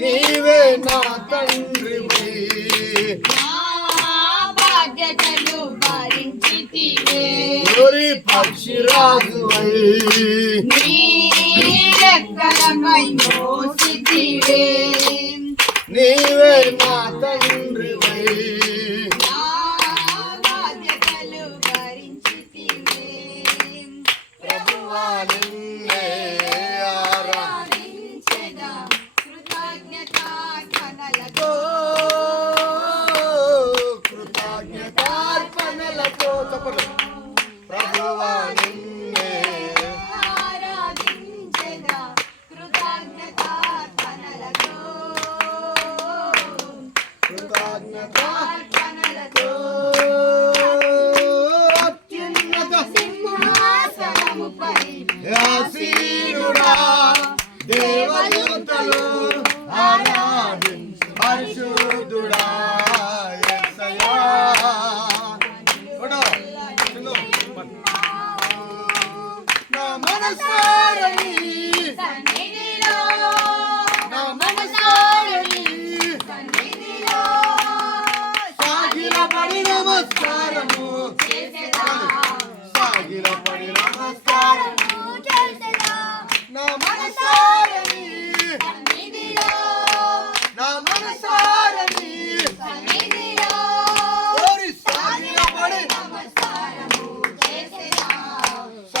నీవే నా తండ్రి నా బాధ్యతలు భరించితివే. గోరి పక్షిరాజు నీ రెక్కలపై మోసితివే. 赞美，你。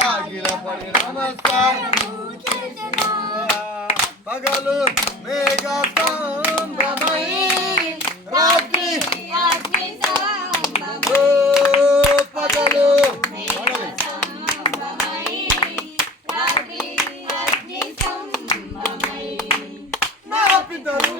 సాగిలపడి పగలు మేఘస్తంభమై రాత్రి పగలు నా పితలు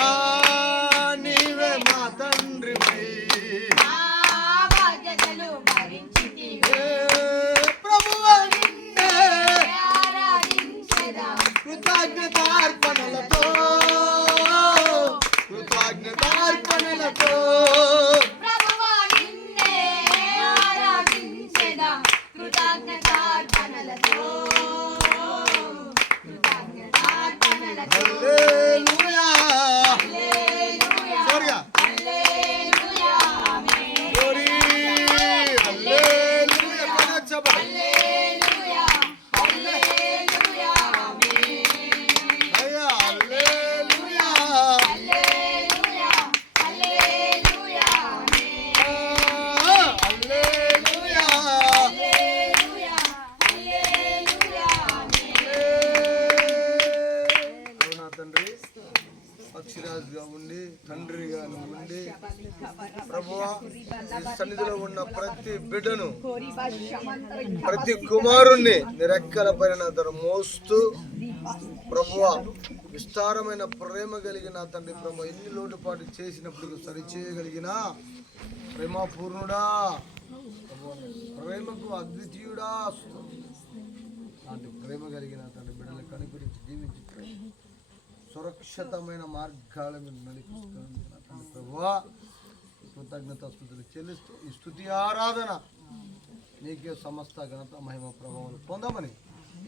ఆ, నీవే మా తండ్రివై కృతజ్ఞతార్పణలతో. కృతజ్ఞతార్పణలతో పక్షిరాజుగా ఉండి తండ్రిగా ఉండి ప్రభువా సన్నిధిలో ఉన్న ప్రతి బిడ్డను ప్రతి కుమారుణ్ణి నీ రెక్కల పైన అతను మోస్తూ ప్రభువా విస్తారమైన ప్రేమ కలిగిన తండ్రి ప్రభు ఎన్ని లోటుపాటు చేసినప్పుడు సరిచేయగలిగిన ప్రేమపూర్ణుడా ప్రేమకు అద్వితీయుడా ప్రేమ కలిగిన సురక్షితమైన మార్గాల మీద నడిపిస్తుంది నా ప్రభువా కృతజ్ఞత స్థుతులు చెల్లిస్తూ ఈ స్థుతి ఆరాధన నీకే సమస్త ఘనత మహిమ ప్రభావాలు పొందమని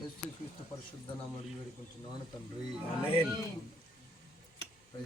యేసు క్రీస్తు పరిశుద్ధ నామడి వేడుకుంటున్నాను తండ్రి.